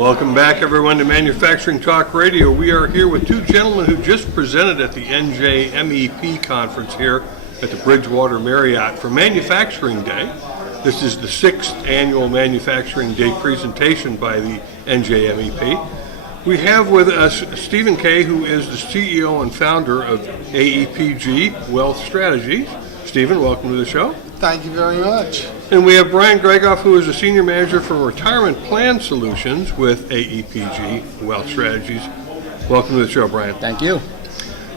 Welcome back, everyone, to Manufacturing Talk Radio. We are here with two gentlemen who just presented at the NJMEP conference here at the Bridgewater Marriott for Manufacturing Day. This is the 6th annual Manufacturing Day presentation by the NJMEP. We have with us Stephen Kay, who is the CEO and founder of AEPG Wealth Strategies. Stephen, welcome to the show. Thank you very much. And we have Brian Gregoff, who is the Senior Manager for Retirement Plan Solutions with AEPG Wealth Strategies. Welcome to the show, Brian. Thank you.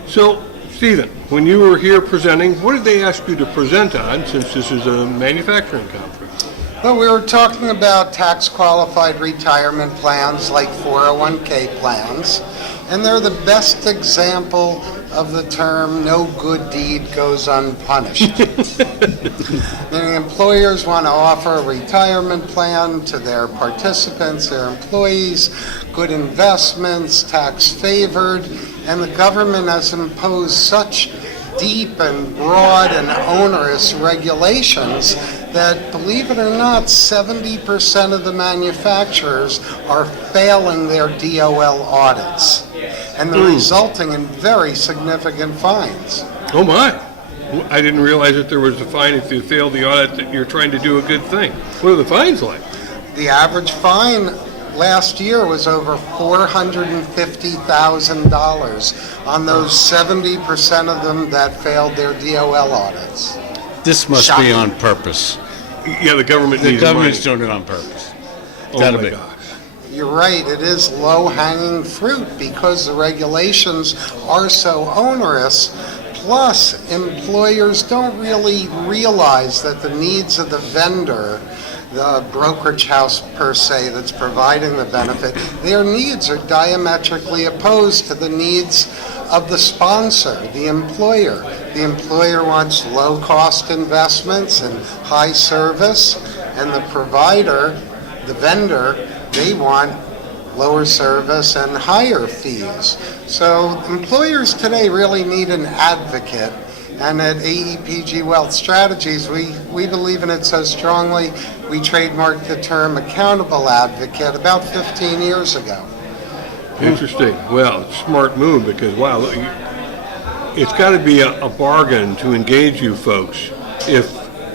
So, Stephen, when you were here presenting, what did they ask you to present on, since this is a manufacturing conference? Well, we were talking about tax-qualified retirement plans like 401k plans, and they're the best example of the term "no good deed goes unpunished." The employers want to offer a retirement plan to their participants, their employees, good investments, tax favored, and the government has imposed such deep and broad and onerous regulations that, believe it or not, 70% of the manufacturers are failing their DOL audits, and they're resulting in very significant fines. Oh my! I didn't realize that there was a fine if you fail the audit, that you're trying to do a good thing. What are the fines like? The average fine last year was over $450,000 on those 70% of them that failed their DOL audits. This must Shocking. be on purpose. Yeah, the government needs The government's money. doing it on purpose. Oh Gotta my be. gosh. You're right, it is low-hanging fruit because the regulations are so onerous. Plus, employers don't really realize that the needs of the vendor, the brokerage house per se that's providing the benefit, their needs are diametrically opposed to the needs of the sponsor, the employer. The employer wants low-cost investments and high service, and the provider, the vendor, they want lower service and higher fees. So employers today really need an advocate. And at AEPG Wealth Strategies, we believe in it so strongly, we trademarked the term accountable advocate about 15 years ago. Interesting. Well, it's a smart move because, wow, it's got to be a bargain to engage you folks. If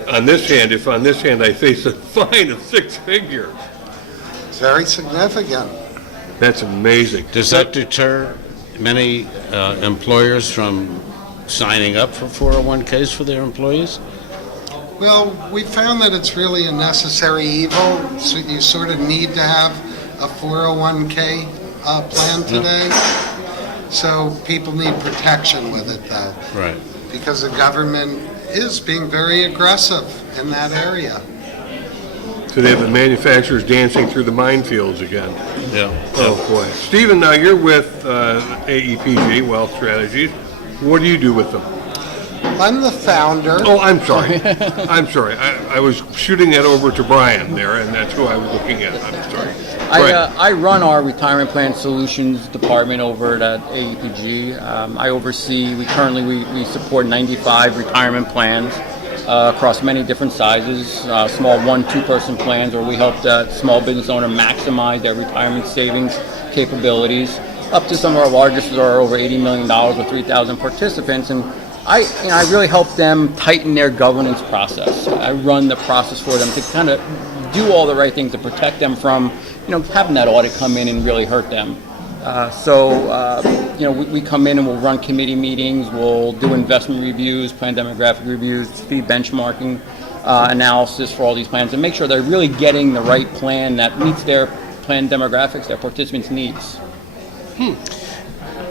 on this hand I face a fine of 6 figures. It's very significant. That's amazing. Does that deter many employers from signing up for 401ks for their employees? Well, we found that it's really a necessary evil. So you sort of need to have a 401k plan today. So people need protection with it, though. Right. Because the government is being very aggressive in that area. So they have the manufacturers dancing through the minefields again. Yeah. Oh boy. Stephen, now you're with AEPG Wealth Strategies. What do you do with them? I'm the founder. Oh, I'm sorry. I'm sorry. I was shooting that over to Brian there, and that's who I was looking at. I'm sorry. I run our retirement plan solutions department over at AEPG. I oversee, we support 95 retirement plans across many different sizes, small 1-2 person plans where we help the small business owner maximize their retirement savings capabilities, up to some of our largest are over $80 million with 3,000 participants. And I really help them tighten their governance process. I run the process for them to kind of do all the right things to protect them from, having that audit come in and really hurt them. We come in and we'll run committee meetings, we'll do investment reviews, plan demographic reviews, fee benchmarking analysis for all these plans, and make sure they're really getting the right plan that meets their plan demographics, their participants' needs.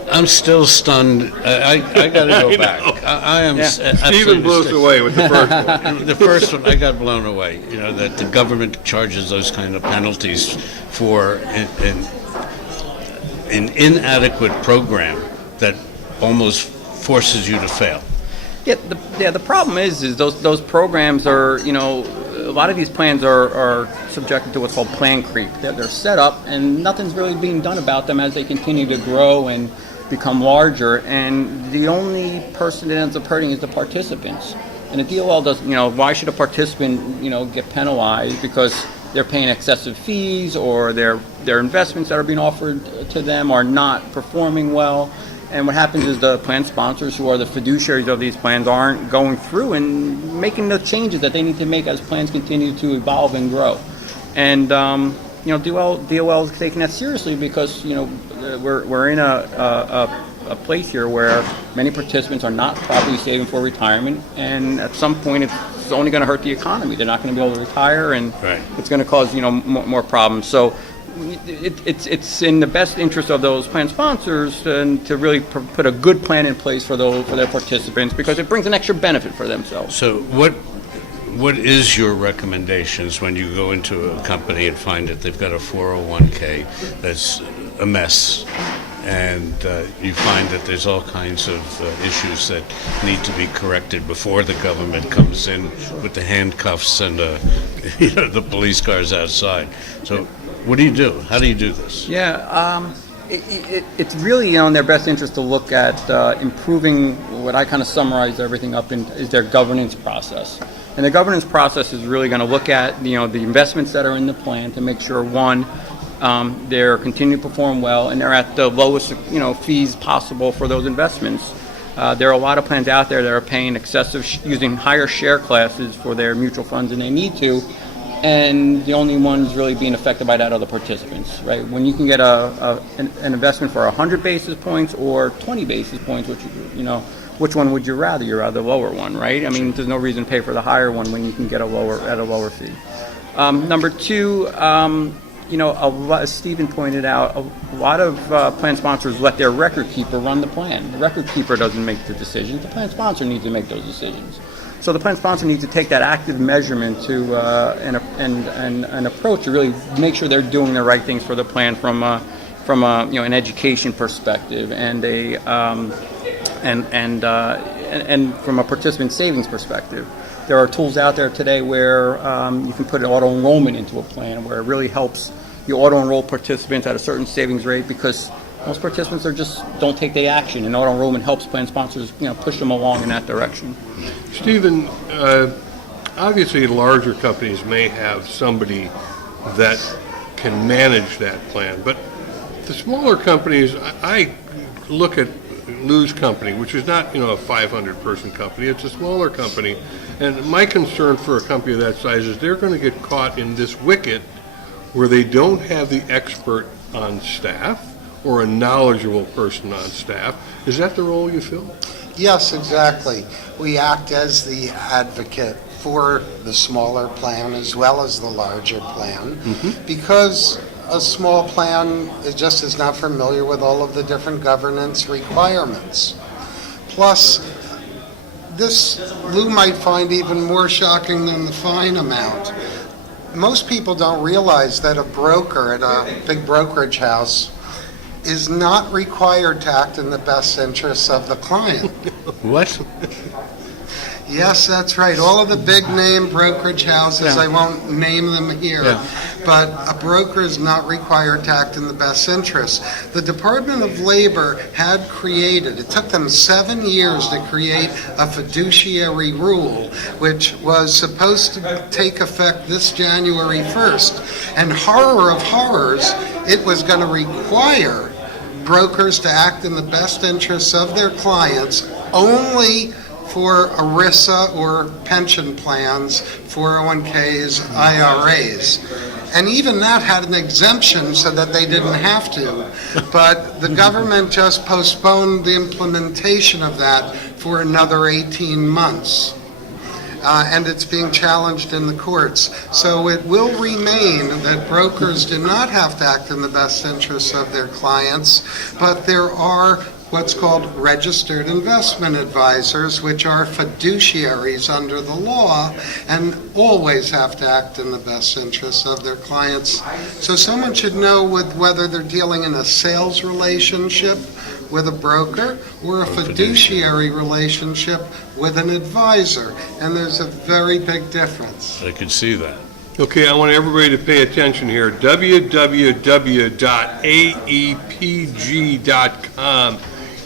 I'm still stunned. I got to go back. I am. Stephen blows away with the first one. The first one, I got blown away. That the government charges those kind of penalties for an inadequate program that almost forces you to fail. The problem is those programs are, a lot of these plans are subjected to what's called plan creep. They're set up and nothing's really being done about them as they continue to grow and become larger, and the only person that ends up hurting is the participants. And the DOL doesn't, why should a participant, get penalized because they're paying excessive fees, or their investments that are being offered to them are not performing well. And what happens is the plan sponsors, who are the fiduciaries of these plans, aren't going through and making the changes that they need to make as plans continue to evolve and grow. And DOL is taking that seriously, because we're in a place here where many participants are not properly saving for retirement, and at some point it's only going to hurt the economy. They're not going to be able to retire, and Right. it's going to cause more problems. So it's in the best interest of those plan sponsors to really put a good plan in place for their participants, because it brings an extra benefit for themselves. So what is your recommendations when you go into a company and find that they've got a 401k that's a mess, and you find that there's all kinds of issues that need to be corrected before the government comes in with the handcuffs and the police cars outside? So what do you do? How do you do this? Yeah, it's really in their best interest to look at improving what I kind of summarized everything up in is their governance process. And the governance process is really going to look at the investments that are in the plan to make sure, one, they're continuing to perform well, and they're at the lowest fees possible for those investments. There are a lot of plans out there that are paying excessive, using higher share classes for their mutual funds than they need to, and the only ones really being affected by that are the participants, right? When you can get an investment for 100 basis points or 20 basis points, which one would you rather? You'd rather the lower one, right? I mean, there's no reason to pay for the higher one when you can get at a lower fee. Number two, as Stephen pointed out, a lot of plan sponsors let their record keeper run the plan. The record keeper doesn't make the decisions. The plan sponsor needs to make those decisions. So the plan sponsor needs to take that active measurement to an approach to really make sure they're doing the right things for the plan from an education perspective and and from a participant savings perspective. There are tools out there today where you can put an auto enrollment into a plan, where it really helps you auto enroll participants at a certain savings rate, because most participants don't take the action, and auto enrollment helps plan sponsors push them along in that direction. Stephen, obviously larger companies may have somebody that can manage that plan, but the smaller companies, I look at Lou's company, which is not a 500-person company. It's a smaller company, and my concern for a company of that size is they're going to get caught in this wicket where they don't have the expert on staff or a knowledgeable person on staff. Is that the role you fill? Yes, exactly. We act as the advocate for the smaller plan as well as the larger plan, because a small plan just is not familiar with all of the different governance requirements. Plus, this Lou might find even more shocking than the fine amount. Most people don't realize that a broker at a big brokerage house is not required to act in the best interests of the client. What? Yes, that's right. All of the big name brokerage houses, I won't name them here, but a broker is not required to act in the best interest. The Department of Labor had created, it took them 7 years to create a fiduciary rule, which was supposed to take effect this January 1st. And horror of horrors, it was going to require brokers to act in the best interests of their clients only for ERISA or pension plans, 401ks, IRAs. And even that had an exemption so that they didn't have to. But the government just postponed the implementation of that for another 18 months. And it's being challenged in the courts. So it will remain that brokers do not have to act in the best interests of their clients, but there are what's called registered investment advisors, which are fiduciaries under the law and always have to act in the best interests of their clients. So someone should know whether they're dealing in a sales relationship with a broker or a fiduciary relationship with an advisor. And there's a very big difference. I could see that. Okay, I want everybody to pay attention here. www.aepg.com.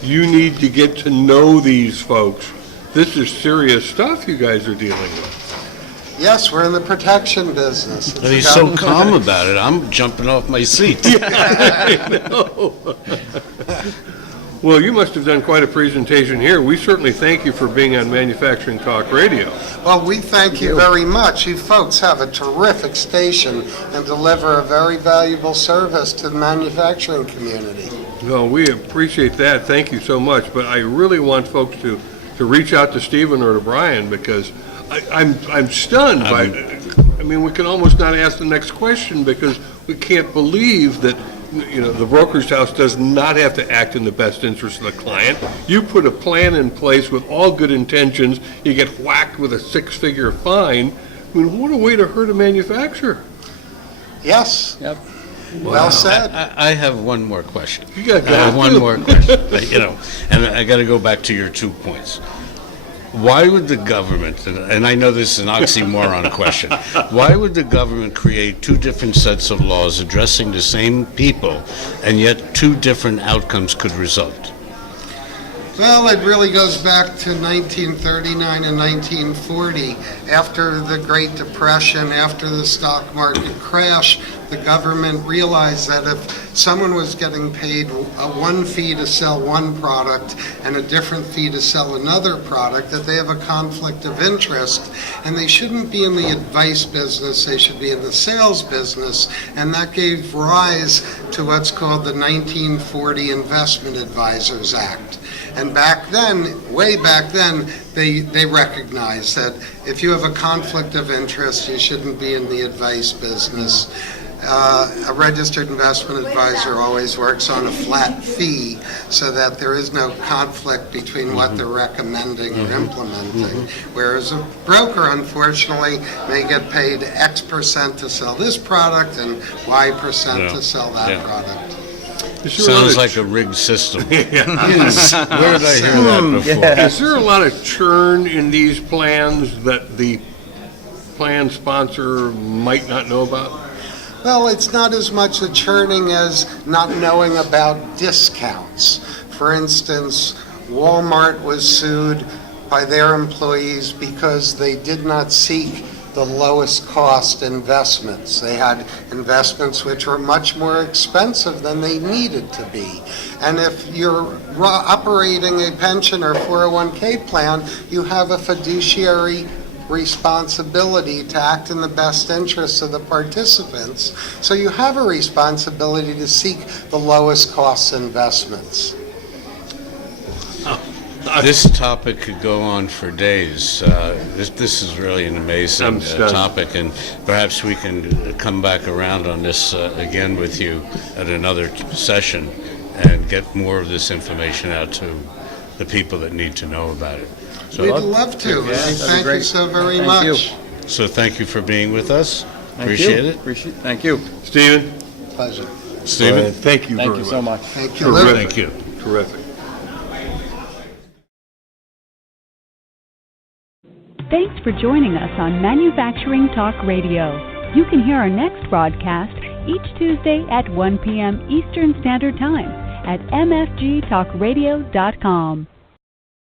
You need to get to know these folks. This is serious stuff you guys are dealing with. Yes, we're in the protection business. It's And he's about- so calm about it, I'm jumping off my seat. Well, you must have done quite a presentation here. We certainly thank you for being on Manufacturing Talk Radio. Well, we thank you very much. You folks have a terrific station and deliver a very valuable service to the manufacturing community. No, we appreciate that. Thank you so much. But I really want folks to reach out to Stephen or to Brian, because I'm stunned by, I mean, we can almost not ask the next question because we can't believe that, you know, the brokerage house does not have to act in the best interest of the client. You put a plan in place with all good intentions, you get whacked with a six-figure fine. I mean, what a way to hurt a manufacturer. Yes, Yep. well said. I have one more question. You got I have that? one more question, you know, and I got to go back to your 2 points. Why would the government, and I know this is an oxymoron question, why would the government create 2 different sets of laws addressing the same people, and yet 2 different outcomes could result? Well, it really goes back to 1939 and 1940. After the Great Depression, after the stock market crash, the government realized that if someone was getting paid one fee to sell one product and a different fee to sell another product, that they have a conflict of interest, and they shouldn't be in the advice business, they should be in the sales business, and that gave rise to what's called the 1940 Investment Advisors Act. And back then, way back then, they recognized that if you have a conflict of interest, you shouldn't be in the advice business. A registered investment advisor always works on a flat fee so that there is no conflict between what they're recommending or implementing. Whereas a broker, unfortunately, may get paid X percent to sell this product and Y percent to sell that product. Sounds like a rigged system. Where did I hear that before? Is there a lot of churn in these plans that the plan sponsor might not know about? Well, it's not as much a churning as not knowing about discounts. For instance, Walmart was sued by their employees because they did not seek the lowest cost investments. They had investments which were much more expensive than they needed to be. And if you're operating a pension or 401k plan, you have a fiduciary responsibility to act in the best interests of the participants. So you have a responsibility to seek the lowest cost investments. This topic could go on for days. This is really an amazing topic, and perhaps we can come back around on this again with you at another session and get more of this information out to the people that need to know about it. So, We'd love to. Thank you so very much. So thank you for being with us. Appreciate it. Thank you. Stephen? Pleasure. Stephen? Thank you very much. Thank you so much. Thank you. Terrific. Thank you. Terrific. Thanks for joining us on Manufacturing Talk Radio. You can hear our next broadcast each Tuesday at 1 p.m. Eastern Standard Time at mfgtalkradio.com.